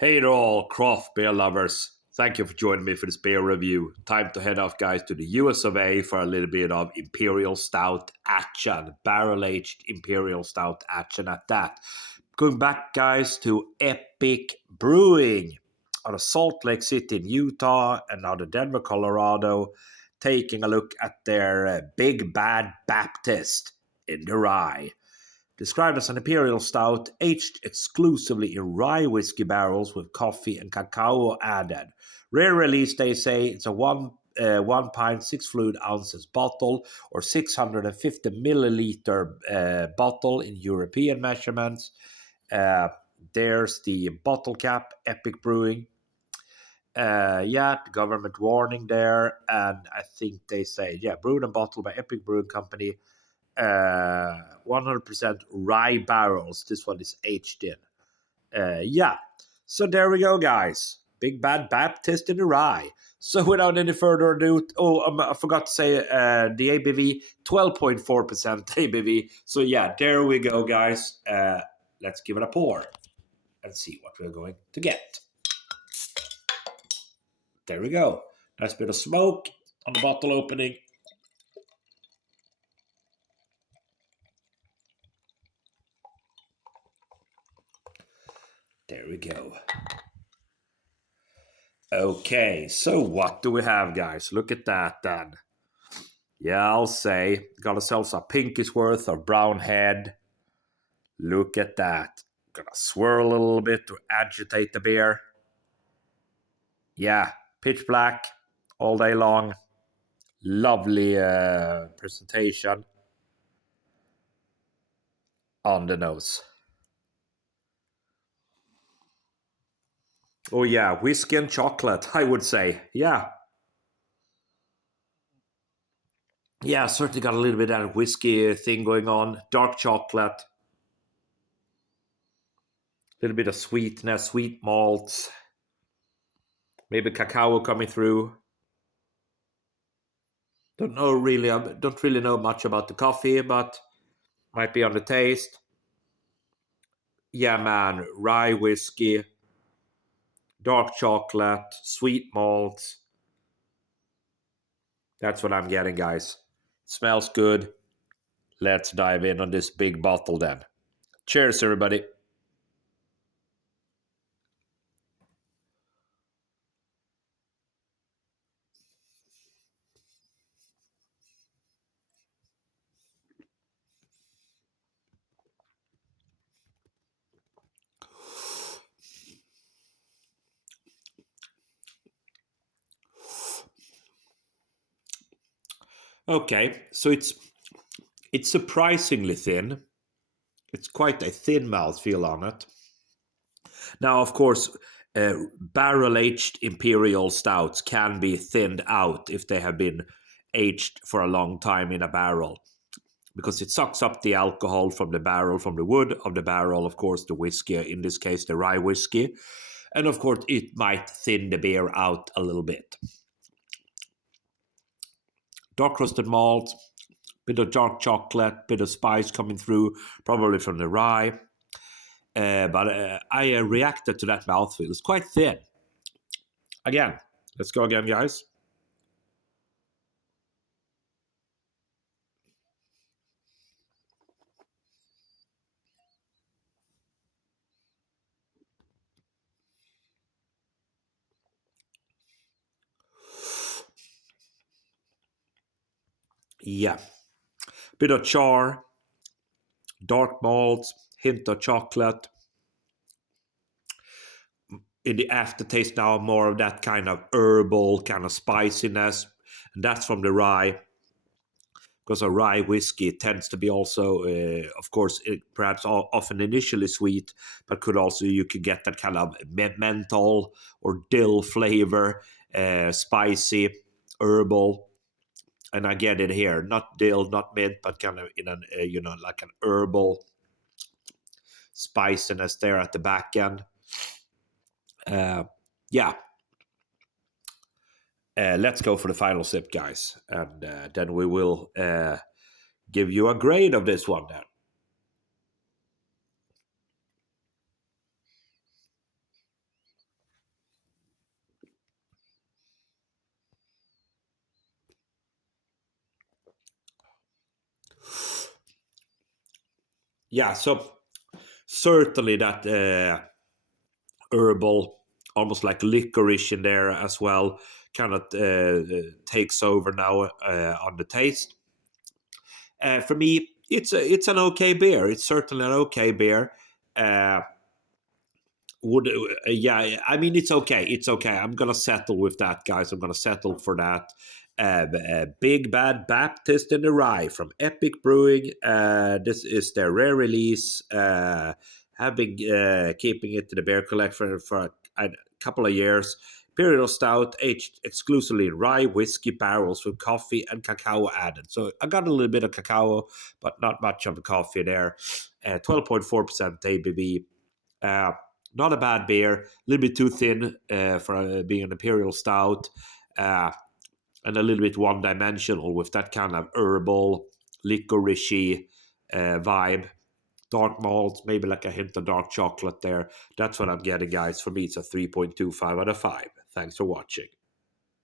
Hey there all craft beer lovers. Thank you for joining me for this beer review. Time to head off, guys, to the US of A for a little bit of Imperial Stout action. Barrel-aged Imperial Stout action at that. Going back, guys, to Epic Brewing out of Salt Lake City in Utah and out of Denver, Colorado. Taking a look at their Big Bad Baptist in the rye. Described as an imperial stout, aged exclusively in rye whiskey barrels with coffee and cacao added. Rare release, they say, it's a 1 pint, 6 fluid ounces bottle or 650 milliliter bottle in European measurements. There's the bottle cap, Epic Brewing. The government warning there, and I think they say, brewed and bottled by Epic Brewing Company. 100% rye barrels. This one is aged in. So there we go, guys. Big Bad Baptist in the rye. So without any further ado, I forgot to say the ABV, 12.4% ABV. So there we go, guys. Let's give it a pour and see what we're going to get. There we go. Nice bit of smoke on the bottle opening. There we go. Okay, so what do we have, guys? Look at that, then. Yeah, I'll say, got ourselves a pinkish worth of brown head. Look at that. Gonna swirl a little bit to agitate the beer. Yeah, pitch black all day long. Lovely presentation on the nose. Oh yeah, whiskey and chocolate, I would say. Yeah, certainly got a little bit of that whiskey thing going on. Dark chocolate. A little bit of sweetness, sweet malts. Maybe cacao coming through. Don't really know much about the coffee, but might be on the taste. Yeah, man, rye whiskey, dark chocolate, sweet malt. That's what I'm getting, guys. Smells good. Let's dive in on this big bottle then. Cheers, everybody. Okay, so it's surprisingly thin. It's quite a thin mouthfeel on it. Now, of course, barrel-aged imperial stouts can be thinned out if they have been aged for a long time in a barrel, because it sucks up the alcohol from the barrel, from the wood of the barrel, of course, the whiskey, in this case, the rye whiskey. And of course, it might thin the beer out a little bit. Dark roasted malt, bit of dark chocolate, bit of spice coming through, probably from the rye. But I reacted to that mouthfeel. It's quite thin. Again, let's go again, guys. Yeah. Bit of char, dark malt, hint of chocolate. In the aftertaste now, more of that kind of herbal kind of spiciness. And that's from the rye. Because a rye whiskey tends to be also, of course, perhaps often initially sweet, but you could get that kind of menthol or dill flavor, spicy, herbal. And I get it here, not dill, not mint, but kind of in an like an herbal spiciness there at the back end. Yeah. Let's go for the final sip, guys, and then we will give you a grade of this one. Then. Yeah, so certainly that herbal, almost like licorice in there as well, kind of takes over now on the taste. For me, it's an okay beer. It's certainly an okay beer. Uh, would Yeah, I mean, it's okay. It's okay. I'm gonna settle with that, guys. I'm gonna settle for that. Big Bad Baptist in the Rye from Epic Brewing. This is their rare release. Have been keeping it to the beer collection for a couple of years. Imperial Stout aged exclusively in rye whiskey barrels with coffee and cacao added. So I got a little bit of cacao, but not much of the coffee there. 12.4% ABV. Uh, Not a bad beer. A little bit too thin for being an Imperial Stout. Uh, and a little bit one-dimensional with that kind of herbal, licoricey vibe. Dark malt, maybe like a hint of dark chocolate there. That's what I'm getting, guys. For me, it's a 3.25 out of 5. Thanks for watching.